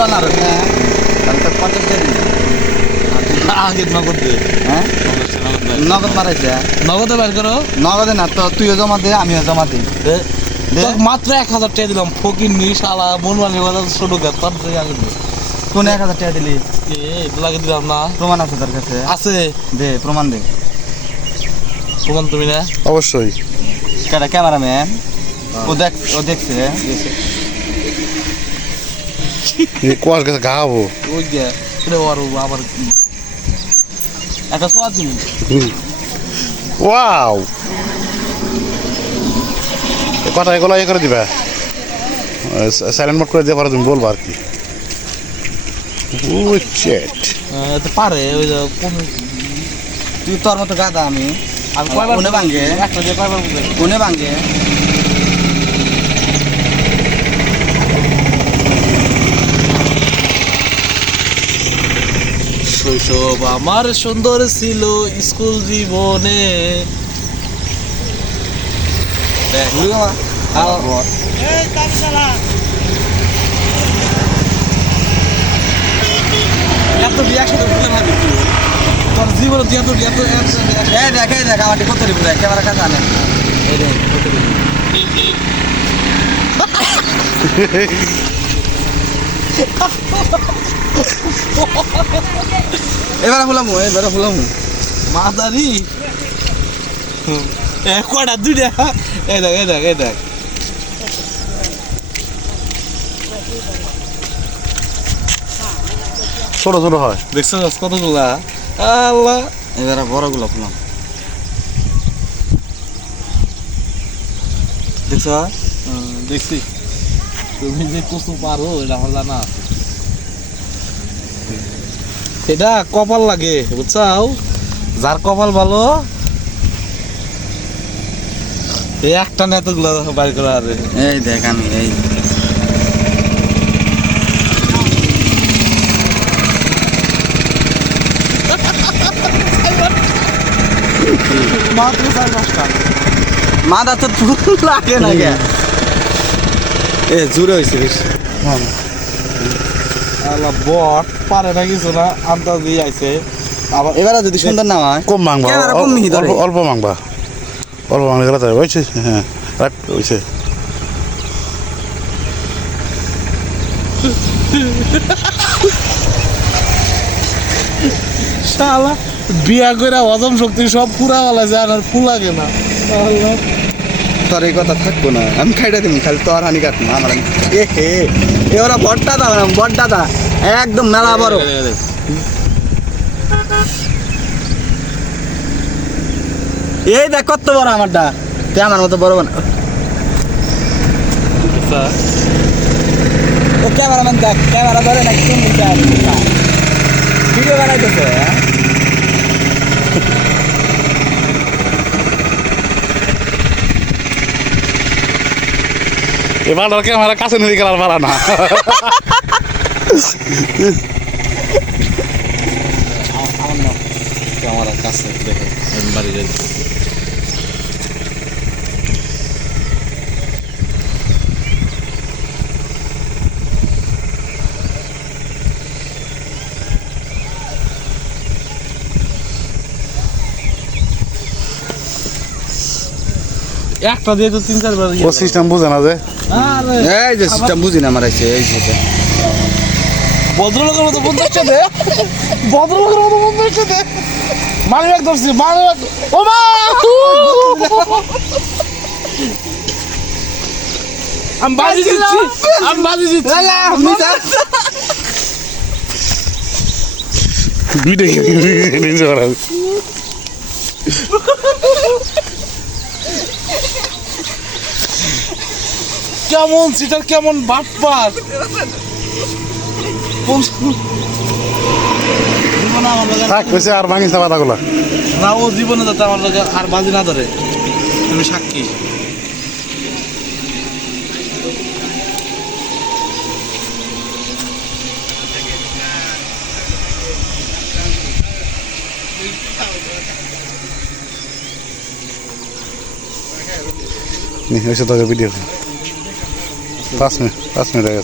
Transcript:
তুলা না রে হ্যাঁ তাহলে তো পঞ্চাশ দিবি আগে নগদ দে। হ্যাঁ? নগদ মারাইছে নগদে বের করো। নগদে না তো তুইও জমা দে আমিও জমা দিই মাত্র এক হাজার টাকা দিলাম ফকির নি শালা মন মানে বাজার ছোট গাছ তার আগে দে। কোন এক হাজার টাকা দিলি। এ লাগে দিলাম না। প্রমাণ আছে তোর কাছে? আছে। দে প্রমাণ দে। প্রমাণ তুমি না? অবশ্যই। কেটা ক্যামেরাম্যান? ও দেখ ও দেখছে। কুয়াশ গাছে আর আবার কি একটা সোয়া দিন ওয়াও কথা এগুলো ইয়ে করে দিবা সাইলেন্ট মোড করে দিয়ে পরে তুমি বলব আর কি পারে ওই তুই তোর মতো গাদা আমি আমি কয়বার ভাঙ্গে একটা দিয়ে কয়বার বুঝাই ভাঙ্গে আমার সুন্দর ছিল স্কুল জীবনে। আর এত রিয়াকশন ভুলে ভাবি তুই তোর জীবনে তুই এত এত এই দেখ আমার কত রিপু ক্যামেরা কাছে আনে। এই দেখ কত রিপু এবারে ফুলামু এবারে ফুলামু। মাদারি এ কয়টা? দুইটা? এই দেখ এই দেখ এই দেখ। ছোট ছোট হয়। দেখছ কতগুলা? আল্লাহ। এবারে বড়গুলো ফুলাম। দেখছ? দেখছি। তুমি যে কচু পারো এটা জানা আছে এটা কপাল লাগে বুঝছাও? যার কপাল ভালো এই একটা না এতগুলো বাইর করা আরে এই দেখ আমি এই। মাত্র চার পাঁচটা। মাথা তো ফুল লাগে না এ জুড়ে হয়েছে বেশি। আল্লাহ বট পারে না কিছু না আন্দাজ দিয়ে আইছে। আবার এবারে যদি সুন্দর না হয় কম মাংবা। অল্প অল্প মাংবা অল্প মাংলে গেলে তাই হয়েছে হ্যাঁ হয়েছে শালা বিয়া করে হজম শক্তি সব পুরা গেলা যায় আর ফুল লাগে না। আল্লাহ। তোর এই কথা থাকব না। আমি খাইটা দিব খালি তোর হানি কাটবো আমার এ হে এ ওরা বড্ডা দা না বড্ডা দা একদম মেলা বড়। এই দেখ কত বড় আমারটা। তুই আমার মতো বড় না ও ক্যামেরাম্যান দেখ ক্যামেরা ধরে কোন ভিডিও বানাইতেছে হ্যাঁ? এবার ক্যামেরা কাছে নিয়ে গেলার পারা না। আমার কাছে দেখো আমি বাড়ি যাই একটা দিয়ে তো তিন চারবার ইয়ে ও সিস্টেম বুঝে না যে। আরে এই যে সিস্টেম বুঝি না আমার আছে এই সেটা ভদ্রলোকের মতো বন্ধু একটা দে। ভদ্রলোকের মতো বন্ধু একটা দে। মানি ব্যাগ ধরছি মানি ব্যাগ ও মা! আমি বাজি দিচ্ছি আমি বাজি দিচ্ছি। কেমন? সিটার কেমন বাটপার লগে থাক কইছে আর ভাঙিস না পাতাগুলা। না ও জীবনে যাতে আমার লগে আর বাজি না ধরে। তুমি সাক্ষী। নি হয়েছে তোকে video Passt mir, passt mir da jetzt.